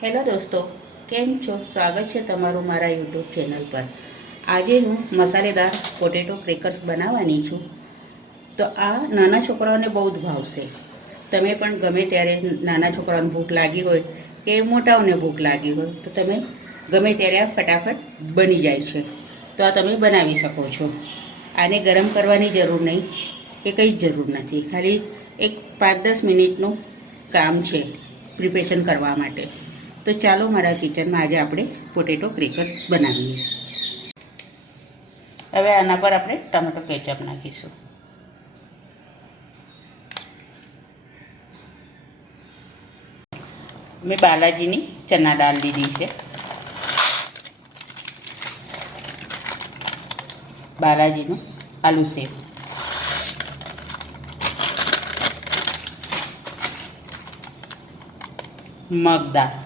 Hello દોસ્તો, કેમ છો? સ્વાગત છે તમારું મારા યુટ્યુબ ચેનલ પર. આજે હું મસાલેદાર પોટેટો ક્રેકર્સ બનાવવાની છું. તો આ નાના છોકરાઓને બહુ જ ભાવશે. તમે પણ ગમે ત્યારે નાના છોકરાઓને ભૂખ લાગી હોય કે મોટાઓને ભૂખ લાગી હોય તો તમે ગમે ત્યારે આ ફટાફટ બની જાય છે. તો આ તમે બનાવી શકો છો. આને ગરમ કરવાની જરૂર નહીં કે કંઈ જ જરૂર નથી. ખાલી એક 5-10 મિનિટનું કામ છે પ્રિપેરેશન કરવા માટે. તો ચાલો મારા કિચનમાં આજે આપણે પોટેટો ક્રેકર્સ બનાવીએ. હવે આના પર આપણે ટમેટો કેચઅપ નાખીશું. મેં બાલાજીની ચના દાળ લીધી છે. બાલાજીનું આલુ સેવ, મગ દાળ,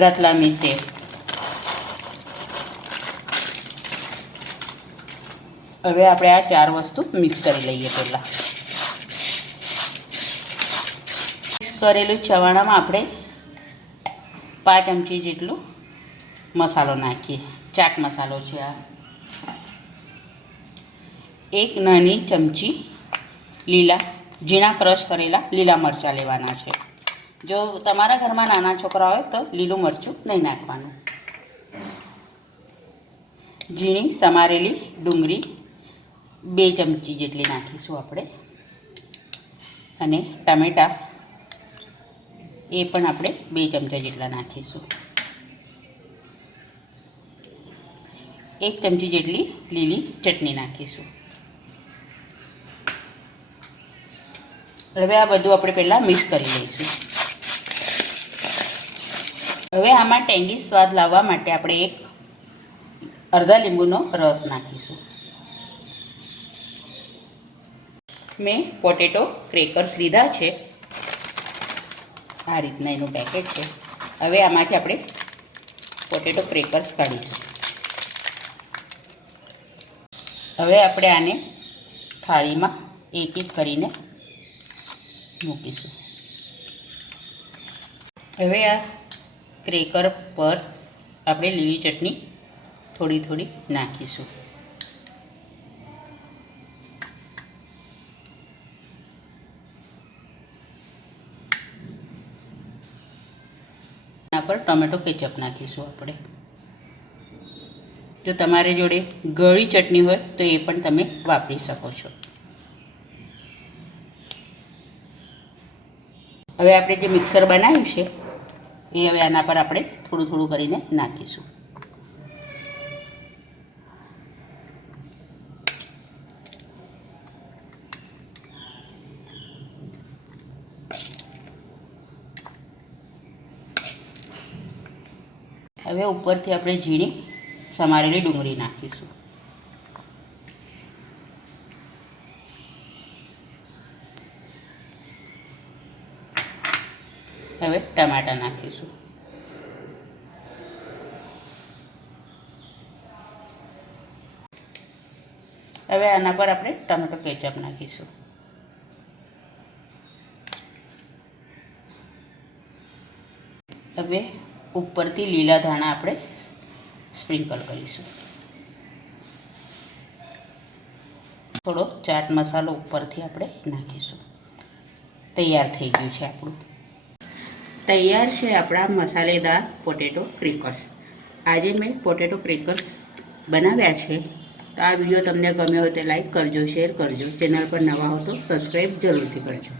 રતલામી સેવ, હવે આપણે આ 4 વસ્તુ મિક્સ કરી લઈએ. પહેલાં મિક્સ કરેલું ચવાણામાં આપણે 5 ચમચી જેટલો મસાલો નાખીએ. ચાટ મસાલો છે આ. 1 નાની ચમચી ઝીણા ક્રશ કરેલા લીલા મરચાં લેવાના છે. જો તમારા ઘરમાં નાના છોકરા હોય તો લીલું મરચું નહીં નાખવાનું. ઝીણી સમારેલી ડુંગળી 2 ચમચી જેટલી નાખીશું આપણે. અને ટામેટાં એ પણ આપણે 2 ચમચા જેટલા નાખીશું. 1 ચમચી જેટલી લીલી ચટણી નાખીશું. હવે આ બધું આપણે પહેલાં મિક્સ કરી લઈશું. હવે આમાં ટેંગી સ્વાદ લાવવા માટે આપણે અડધા લીંબુનો રસ નાખીશું. મેં પોટેટો ક્રેકર્સ લીધા છે. આ રીતના એનું પેકેટ છે. હવે આમાંથી આપણે પોટેટો ક્રેકર્સ કાઢીશું. હવે આપણે આને થાળીમાં એક એક કરીને મૂકીશું. હવે આ ક્રેકર પર આપણે લીલી ચટણી થોડી થોડી નાખીશું. એના પર ટોમેટો કેચઅપ નાખીશું આપણે. જો તમારી જોડે ગળી ચટણી હોય તો એ પણ તમે વાપરી શકો છો. હવે આપણે જે મિક્સર બનાવ્યું છે એ હવે આના પર આપણે થોડું થોડું કરીને નાખીશું. હવે ઉપરથી આપણે ઝીણી સમારેલી ડુંગળી નાખીશું. હવે ટમાટા નાખીશું. હવે આના પર આપણે ટમેટો કેચઅપ નાખીશું. હવે ઉપરથી લીલા ધાણા આપણે સ્પ્રિંકલ કરીશું. થોડો ચાટ મસાલો ઉપરથી આપણે નાખીશું. તૈયાર થઈ ગયું છે આપણું. તૈયાર છે આપણા મસાલેદાર પોટેટો ક્રેકર્સ. આજે મેં પોટેટો ક્રેકર્સ બનાવ્યા છે. તો આ વિડીયો તમને ગમ્યો હોય તો લાઈક કરજો, શેર કરજો. ચેનલ પર નવા હો તો સબસ્ક્રાઈબ જરૂરથી કરજો.